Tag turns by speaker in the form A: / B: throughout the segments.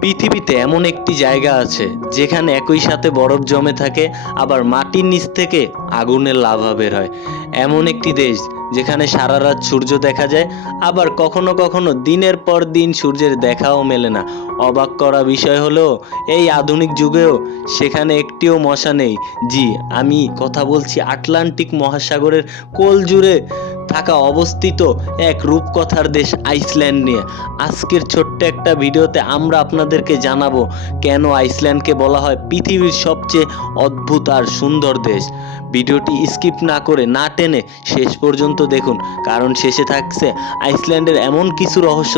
A: পৃথিবীতে এমন একটি জায়গা আছে, যেখানে একই সাথে বরফ জমে থাকে, আবার মাটির নিচ থেকে আগুনের লাভা বের হয়। এমন একটি দেশ, যেখানে সারা রাত সূর্য দেখা যায়, আবার কখনো কখনো দিনের পর দিন সূর্যের দেখাও মেলে না। অবাক করা বিষয় হলো এই আধুনিক যুগেও সেখানে একটিও মশা নেই। জি, আমি কথা বলছি আটলান্টিক মহাসাগরের কোল জুড়ে থাকা অবস্থিত এক রূপকথার দেশ আইসল্যান্ড নিয়ে। আজকের ছোট্ট একটা ভিডিওতে আমরা আপনাদেরকে জানাব কেন আইসল্যান্ডকে বলা হয় পৃথিবীর সবচেয়ে অদ্ভুত আর সুন্দর দেশ। ভিডিওটি স্কিপ না করে না টেনে শেষ পর্যন্ত দেখুন, কারণ শেষে থাকছে আইসল্যান্ডের এমন কিছু রহস্য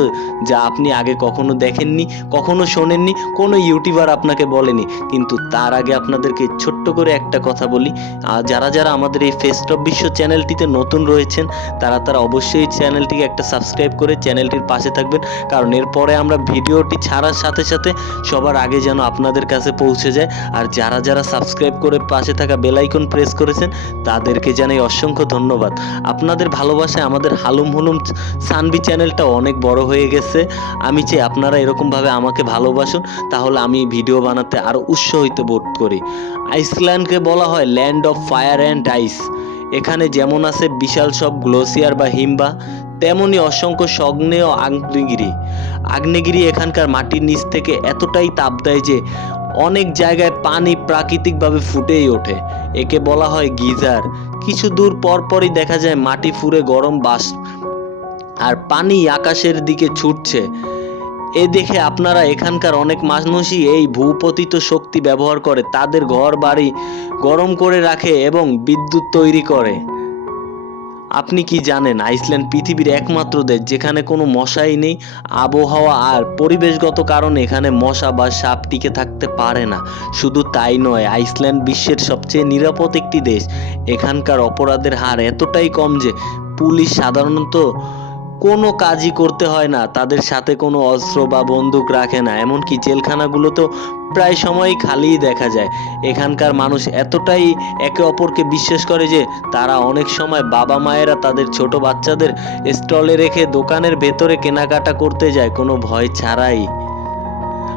A: যা আপনি আগে কখনো দেখেননি, কখনো শোনেননি, কোনো ইউটিউবার আপনাকে বলেনি। কিন্তু তার আগে আপনাদেরকে ছোট্ট করে একটা কথা বলি। আর যারা যারা আমাদের এই ফেস্ট অফ বিশ্ব চ্যানেলটিতে নতুন রয়েছেন তারা তারা অবশ্যই চ্যানেলটিকে একটা সাবস্ক্রাইব করে চ্যানেলটির পাশে থাকবেন। কারণ এরপরে আমরা ভিডিওটি ছাড়ার সাথে সাথে সবার আগে যেন আপনাদের কাছে পৌঁছে যায়। আর যারা যারা সাবস্ক্রাইব করে পাশে থাকা বেলাইকন প্রেস করেছেন, তাদেরকে জানাই অসংখ্য ধন্যবাদ। আপনাদের ভালোবাসায় আমাদের হালুম হুলুম সানবি চ্যানেলটা অনেক বড় হয়ে গেছে। আমি চাই আপনারা এরকমভাবে আমাকে ভালোবাসুন, তাহলে আমি ভিডিও বানাতে আরও উৎসাহিত বোধ করি। আইসল্যান্ডকে বলা হয় land of fire and ice. এখানে যেমন আছে বিশাল সব গ্লোসিয়ার বা হিমবা তেমনই অসংখ্য সগ্নেয় আগ্নেয়গিরি। আগ্নেয়গিরি এখানকার মাটির নিচ থেকে এতটাই তাপ দেয় যে অনেক জায়গায় পানি প্রাকৃতিকভাবে ফুটেই ওঠে। একে বলা হয় গিজার। কিছু দূর পরপরই দেখা যায় মাটি ফুরে গরম বাস আর পানি আকাশের দিকে ছুটছে। এ দেখে আপনারা এখানকার অনেক মানুষই এই ভূপতিত শক্তি ব্যবহার করে তাদের ঘর বাড়ি গরম করে রাখে এবং বিদ্যুৎ তৈরি করে। আপনি কি জানেন, আইসল্যান্ড পৃথিবীর একমাত্র দেশ যেখানে কোনো মশাই নেই, আবহাওয়া আর পরিবেশগত কারণে এখানে মশা বা সাপ টিকে থাকতে পারে না। শুধু তাই নয়, আইসল্যান্ড বিশ্বের সবচেয়ে নিরাপদ একটি দেশ। এখানকার অপরাধের হার এতটাই কম যে পুলিশ সাধারণত কোনো কাজই করতে হয় না, তাদের সাথে কোনো অস্ত্র বা বন্দুক রাখে না। এমনকি জেলখানাগুলো তো প্রায় সময়ই খালিই দেখা যায়। এখানকার মানুষ এতটাই একে অপরকে বিশ্বাস করে যে, তারা অনেক সময় বাবা মায়েরা তাদের ছোট বাচ্চাদের স্টলে রেখে দোকানের ভেতরে কেনাকাটা করতে যায়, কোনো ভয় ছাড়াই।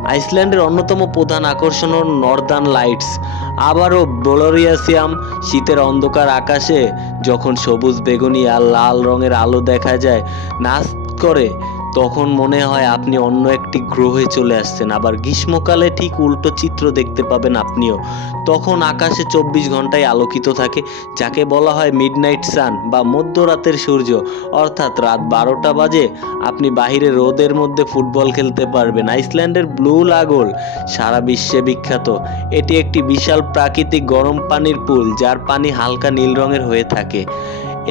A: আইসল্যান্ডের অন্যতম প্রধান আকর্ষণ নর্দার্ন লাইটস। আবারও বোলোরিয়াসিয়াম শীতের অন্ধকার আকাশে যখন সবুজ বেগুনি আর লাল রঙের আলো দেখা যায়, নাচ করে তখন মনে হয় আপনি অন্য একটি গ্রহে চলে আসছেন, আবার গ্রীষ্মকালে ঠিক উল্টো চিত্র দেখতে পাবেন আপনিও। তখন আকাশে চব্বিশ ঘন্টায় আলোকিত থাকে, যাকে বলা হয় মিডনাইট সান বা মধ্যরাতের সূর্য। অর্থাৎ রাত বারোটা বাজে, আপনি বাহিরে রোদের মধ্যে ফুটবল খেলতে পারবেন। আইসল্যান্ডের ব্লু লাগোল সারা বিশ্বে বিখ্যাত। এটি একটি বিশাল প্রাকৃতিক গরম পানির পুল, যার পানি হালকা নীল রঙের হয়ে থাকে।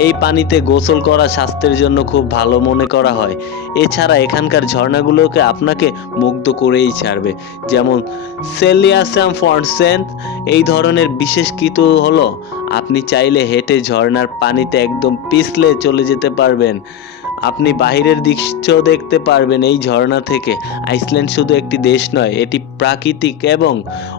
A: এই পানিতে গোসল করা স্বাস্থ্যের জন্য খুব ভালো মনে করা হয়। এছাড়া এখানকার ঝর্ণাগুলোকে আপনাকে মুগ্ধ করেই ছাড়বে। যেমন সেলিয়াসাম ফন্টসেন্ট এই ধরনের বিশেষ কিছু হলো, আপনি চাইলে হেঁটে ঝর্ণার পানিতে একদম পিছলে চলে যেতে পারবেন। আপনি বাহিরের দৃশ্য দেখতে পারবেন এই ঝর্ণা থেকে। আইসল্যান্ড শুধু একটি দেশ নয়, এটি প্রাকৃতিক এবং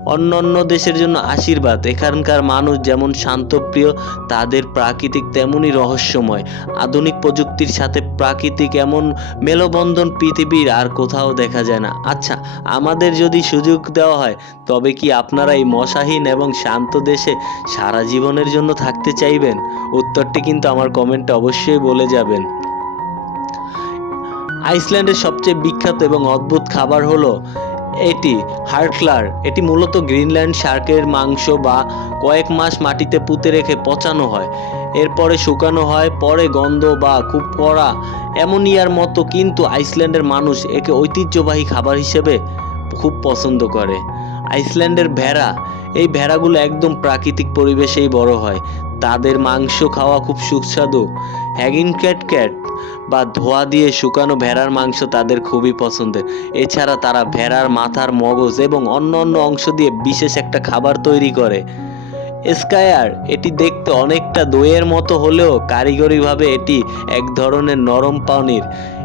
A: অন্য অন্য দেশের জন্য আশীর্বাদ। এখানকার মানুষ যেমন শান্তপ্রিয় তাদের প্রাকৃতিক তেমনই রহস্যময়। আধুনিক প্রযুক্তির সাথে প্রাকৃতিক এমন মেলবন্ধন পৃথিবীর আর কোথাও দেখা যায় না। আচ্ছা আমাদের যদি সুযোগ দেওয়া হয়, তবে কি আপনারা এই মশাহীন এবং শান্ত দেশে সারা জীবনের জন্য থাকতে চাইবেন? উত্তরটি কিন্তু আমার কমেন্টে অবশ্যই বলে যাবেন। আইসল্যান্ডের সবচেয়ে বিখ্যাত এবং অদ্ভুত খাবার হলো এটি হার্কলার এটি মূলত গ্রিনল্যান্ড শার্কের মাংস বা কয়েক মাস মাটিতে পুঁতে রেখে পচানো হয়। এরপরে শুকানো হয়, পরে গন্ধ বা খুব কড়া অ্যামোনিয়ার মতো, কিন্তু আইসল্যান্ডের মানুষ একে ঐতিহ্যবাহী খাবার হিসেবে খুব পছন্দ করে। আইসল্যান্ডের ভেড়া, এই ভেড়াগুলো একদম প্রাকৃতিক পরিবেশেই বড় হয়। তাদের মাংস খাওয়া খুব সুস্বাদু। হ্যাগিন ক্যাট ক্যাট বা ধোয়া দিয়ে শুকানো ভেড়ার মাংস তাদের খুবই পছন্দের। এছাড়া তারা ভেড়ার মাথার মগজ এবং অন্য অন্য অংশ দিয়ে বিশেষ একটা খাবার তৈরি করে। স্কায়ার, এটি দেখতে অনেকটা দইয়ের মতো হলেও কারিগরিভাবে এটি এক ধরনের নরম পানির।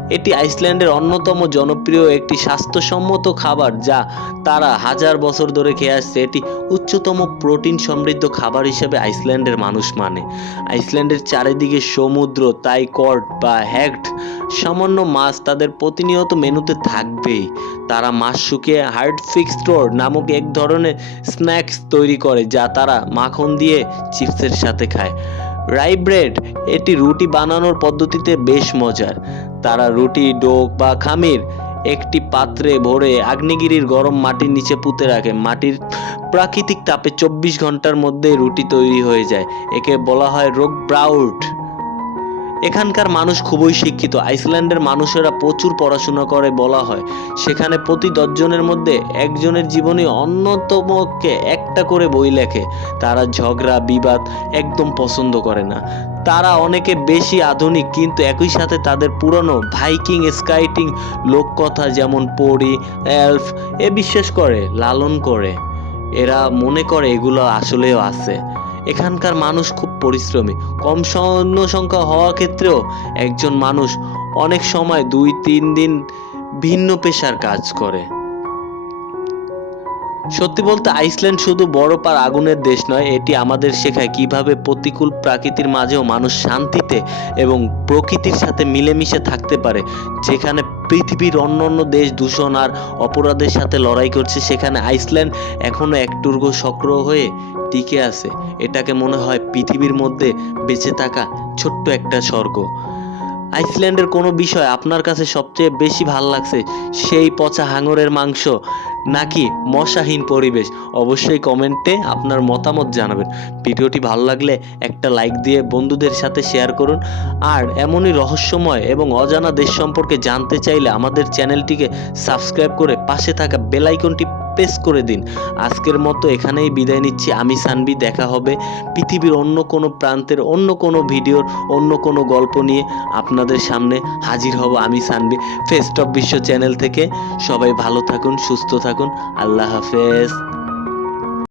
A: এটি আইসল্যান্ডের অন্যতম জনপ্রিয় একটি স্বাস্থ্যসম্মত খাবার যা তারা হাজার বছর ধরে খেয়ে আসছে। এটি উচ্চতম প্রোটিন সমৃদ্ধ খাবার হিসেবে আইসল্যান্ডের মানুষ মানে। আইসল্যান্ডের চারিদিকে সমুদ্র তাই কর্ড বা হ্যাক্ট সামান্য মাছ তাদের প্রতিনিয়ত মেনুতে থাকবেই। তারা মাছ শুকিয়ে হার্ড ফিক্সটোর নামক এক ধরনের স্ন্যাক্স তৈরি করে যা তারা মাখন দিয়ে চিপসের সাথে খায়। রাই ব্রেড, এটি রুটি বানানোর পদ্ধতিতে বেশ মজার। তারা রুটি, ডোক বা খামির একটি পাত্রে ভরে আগ্নেয়গিরির গরম মাটির নিচে পুঁতে রাখে। মাটির প্রাকৃতিক তাপে চব্বিশ ঘণ্টার মধ্যে রুটি তৈরি হয়ে যায়। একে বলা হয় রোগ ব্রাউট। এখানকার মানুষ খুবই শিক্ষিত। আইসল্যান্ডের মানুষেরা প্রচুর পড়াশোনা করে বলা হয়। সেখানে প্রতি দশজনের মধ্যে একজনের জীবনে অন্যতমকে একটা করে বই লেখে। তারা ঝগড়া, বিবাদ একদম পছন্দ করে না। তারা অনেকে বেশি আধুনিক, কিন্তু একই সাথে তাদের পুরনো ভাইকিং, স্কাইটিং লোককথা যেমন পড়ি, এলফ, এ বিশ্বাস করে, লালন করে। এরা মনে করে এগুলো আসলেও আছে। এখানকার মানুষ খুব পরিশ্রমী। কম সৈন্য সংখ্যা হওয়া ক্ষেত্রেও একজন মানুষ অনেক সময় দুই তিন দিন ভিন্ন পেশার কাজ করে। সত্যি বলতে আইসল্যান্ড শুধু বরফ আর আগুনের দেশ নয়, এটি আমাদের শেখায় কীভাবে প্রতিকূল প্রাকৃতির মাঝেও মানুষ শান্তিতে এবং প্রকৃতির সাথে মিলেমিশে থাকতে পারে। যেখানে পৃথিবীর অন্য অন্য দেশ দূষণ আর অপরাধের সাথে লড়াই করছে, সেখানে আইসল্যান্ড এখনও একটুর্গ সক্রিয় হয়ে টিকে আছে। এটাকে মনে হয় পৃথিবীর মধ্যে বেঁচে থাকা ছোট্ট একটা স্বর্গ। আইসল্যান্ডের কোনো বিষয় আপনার কাছে সবচেয়ে বেশি ভালো লাগছে? সেই পচা হাঙরের মাংস নাকি মশাহীন পরিবেশ? অবশ্যই কমেন্টে আপনার মতামত জানাবেন। ভিডিওটি ভালো লাগলে একটা লাইক দিয়ে বন্ধুদের সাথে শেয়ার করুন। আর এমনই রহস্যময় এবং অজানা দেশ সম্পর্কে জানতে চাইলে আমাদের চ্যানেলটিকে সাবস্ক্রাইব করে পাশে থাকা বেলাইকনটি প্রেস করে দিন। আজকের মতো এখানেই বিদায় নিচ্ছি। আমি সানবি দেখা হবে পৃথিবীর অন্য কোনো প্রান্তের অন্য কোনো ভিডিওর অন্য কোনো গল্প নিয়ে আপনাদের সামনে হাজির হব আমি সানবি ফেস্ট অফ বিশ্ব চ্যানেল থেকে। সবাই ভালো থাকুন, সুস্থ থাকুন। আল্লাহ হাফেজ।